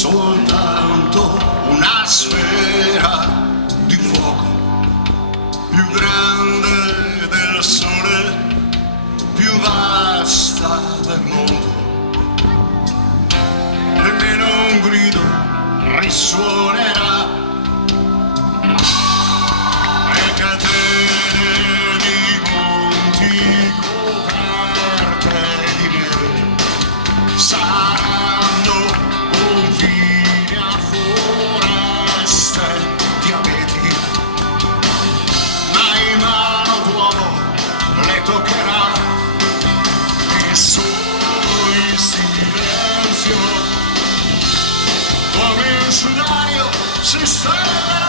soltanto una sfera di fuoco più grande del sole, più vasta del mondo. Nemmeno un grido risuonerà, le catene di monti coperte di neve saranno confini a foreste di abeti, ma in mano d'uomo le toccherà e solo in silenzio come un sudario si stellerà.